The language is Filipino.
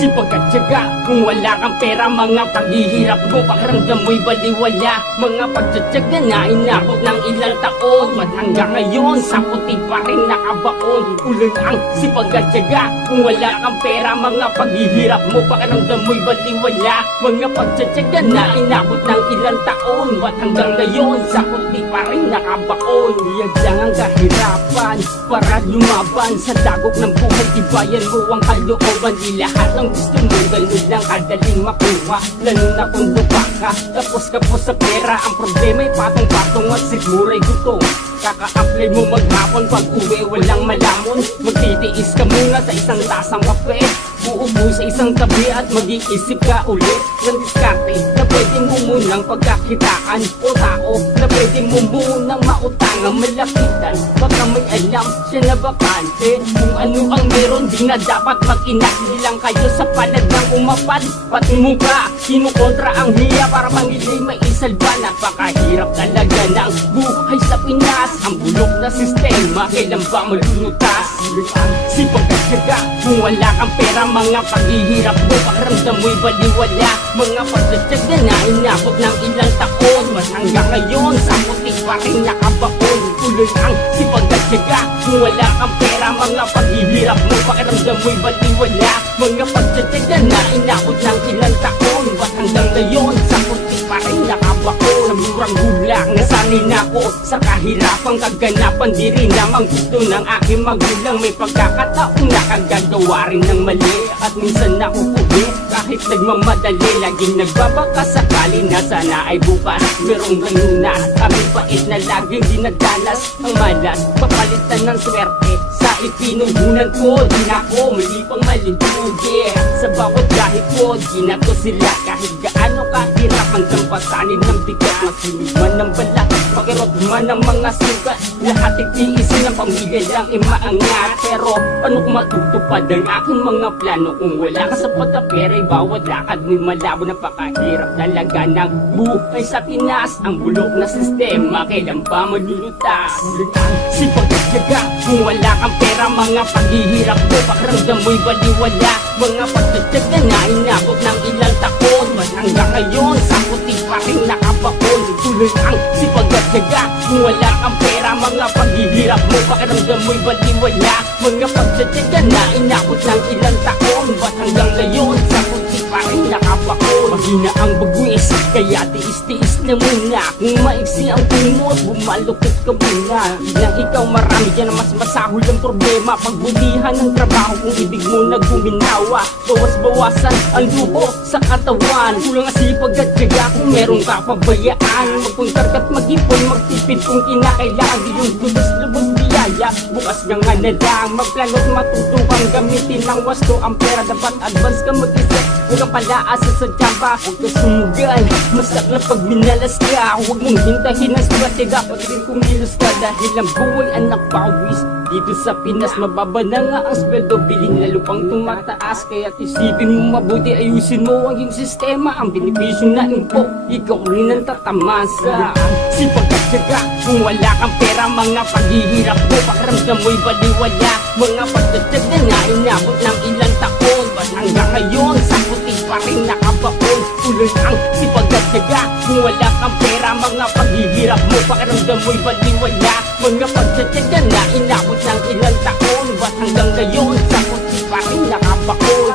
Sipag at tiyaga, kung wala kang pera, mga paghihirap mo, pakiramdam mo'y baliwala. Mga pagtsatsaga na inabot ng ilang taon, at hanggang ngayon, sa puti pa rin nakabaon. Ulan ang sipag at tiyaga, kung wala kang pera, mga paghihirap mo, pakiramdam mo'y baliwala. Mga pagtsatsaga na inabot ng ilang taon, at hanggang ngayon, sa puti pa rin nakabaon. Yadyang ang kahirapan, para lumaban sa dagok ng buhay, tibayan mo ang kalooban. Di lahat ng gusto mo, ganun lang kadaling makuha. Lalo na kung lupa ka, tapos sa pera. Ang problema'y patong-patong at sigura'y gutom. Kaka-apply mo maghapon, pag uwi walang malamon. Magtitiis ka muna sa isang tasang kape, uupo sa isang tabi at mag-iisip ka ulit ng diskarte na pwede mo munang pagkakitaan, o tao na pwede mo munang mautangang malapitan. Baka may alam siya na bakante, kung ano ang meron di na dapat mag-inak. Lang kayo sa palad ng umapad, pati mo ka kinukontra ang hiya para pangili may isalba. Napakahirap talaga ng buhay sa Pinas, ang bulok na sistema, kailan ba malulutas? Sipag at tiyaga, kung wala kang pera, mga paghihirap mo, pakiramdam mo'y baliwala. Mga pagtsatsaga na inabot ng ilang taon, mas hanggang ngayon, sa puti pa rin nakabaon. Tuloy ang sipag at tiyaga, kung wala kang pera, mga paghihirap mo, pakiramdam mo'y baliwala. Mga pagtsatsaga na inabot ng ilang taon, mas hanggang ngayon, sa puti pa rin nakabaon. Sa murang gulang, nasanay na ako sa kahirapang kaganapan. Di rin namang gusto ng aking magulang, may pagkakataong nakagagawa rin ng mali. At minsan nakukubi, kahit nagmamadali, laging nagbabaka sakali na sana ay bukas merong ganunas. Kami pait na laging dinadalas ang malas, papalitan ng swerte sa ipinuhunan ko. Di na ako muli pang malindugi sa bawat kahit ko. Di na to sila kahit gaano kahirap, hanggang pasanin ng bigat. Masinig man ng balat, pakirot man ng mga sugat, lahat itiisin ng pamilya lang imaangat. Pero paano kung matutupad ang aking mga plano kung wala ka sapat na pera? Bawat lakad mo'y malabo, napakahirap talaga ng buhay sa Pinas. Ang bulok na sistema, kailan ba malulutas? Sipag at tiyaga, kung wala kang pera, mga paghihirap mo, pakiramdam mo'y baliwala. Mga pagtsatsaga na inabot ng ilang taon, mas hanggang ngayon, sa puti pa rin nakabaon. Tuloy ang sipag at tiyaga, kung wala kang pera, mga paghihirap mo, pakiramdam mo'y baliwala. Mga pagtsatsaga na inabot ng ilang taon, mas hanggang ngayon, sa puti pa rin nakabaon. Mahina ang bagwis, kaya tiis-tiis na muna. Kung maiksi ang tumot, bumalukit ka muna. Bilang ikaw marami dyan na mas masahol ang problema. Pagbutihan ng trabaho kung ibig mo na guminawa. Bawas-bawasan ang luho sa katawan. Kulang ang sipag at tiyaga kung meron ka pabayaan. Magpuntar ka't mag-ipon, magtipid kung kinakailangan. Di yung lubos-lubos biyaya, bukas nga nga na lang. Magplano at matuto kang gamitin ng wasto. Ang pera dapat advance ka mag-isip, huwag kang palaasa sa jamba. Huwag ka sumugal, masak na pag minalas ka. Huwag mong hintahin ang swerte, dapat rin kumilos ka. Dahil ang buhay anak pawis dito sa Pinas, mababa na nga ang sweldo, bilhin lalo pang tumataas. Kaya isipin mo mabuti, ayusin mo ang iyong sistema. Ang benepisyo na info, ikaw rin ang tatamasa. Sipag at tiyaga, kung wala kang pera, mga paghihirap mo, pakiramdam mo'y baliwala. Mga pagtsatsaga na inabot ng ilang taon, mas hanggang ngayon, sa puti pa rin nakabaon. Tuloy ang sipag at tiyaga, kung wala kang pera, mga paghihirap mo, pakiramdam mo'y baliwala. Mga pagtsatsaga na inabot ng ilang taon, mas hanggang ngayon, sa puti pa rin nakabaon.